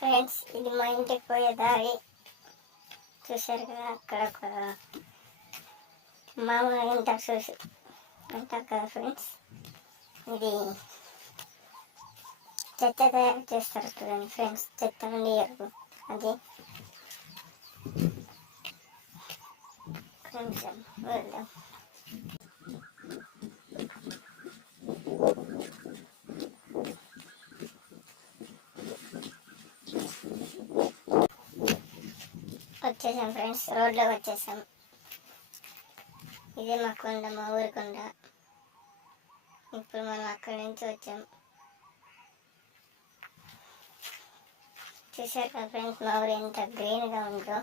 Friends, ఇది మా ఇంటికి పోయే దారి. చూశారు కదా, అక్కడ ఒక మామ ఇంటారు చూసి అంటారు కదా ఫ్రెండ్స్. ఇది చెత్త తయారు చేస్తారు చూడండి ఫ్రెండ్స్, చెత్త నుండి ఎరువు. అది కొంచెం వెళ్దాం. వచ్చేసాం ఫ్రెండ్స్, రోడ్లోకి వచ్చేసాం. ఇదే మా కొండ, మా ఊరి కొండ. ఇప్పుడు మనం అక్కడి నుంచి వచ్చాం. చూశారు కదా ఫ్రెండ్స్, మా ఊరు ఎంత గ్రీన్గా ఉందో.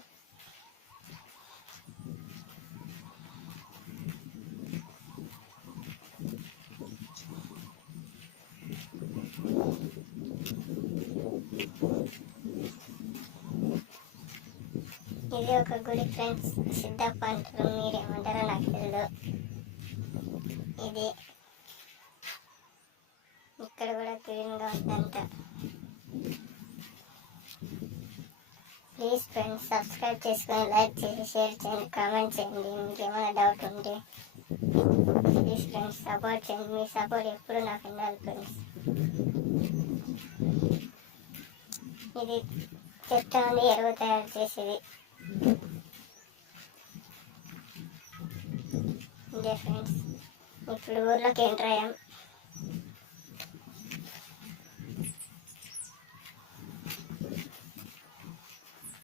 ఇది ఒక గుడి ఫ్రెండ్స్, సిద్ధప్ప అంటారు, మీరేమంటారో నాకు తెలియదు. ఇది ఇక్కడ కూడా క్లీన్గా ఉందంతా. ప్లీజ్ ఫ్రెండ్స్, సబ్స్క్రైబ్ చేసుకొని లైక్ చేసి షేర్ చేయండి, కామెంట్ చేయండి. మీకు ఏమైనా డౌట్ ఉంటే ప్లీజ్ ఫ్రెండ్స్ సపోర్ట్ చేయండి. మీ సపోర్ట్ ఎప్పుడు నాకు ఉండాలి ఫ్రెండ్స్. ఇది చెత్త నుండి ఎరువు తయారు చేసేది. ఇదే ఫ్రెండ్స్, ఇప్పుడు ఊర్లోకి ఎంటర్ అయ్యాం.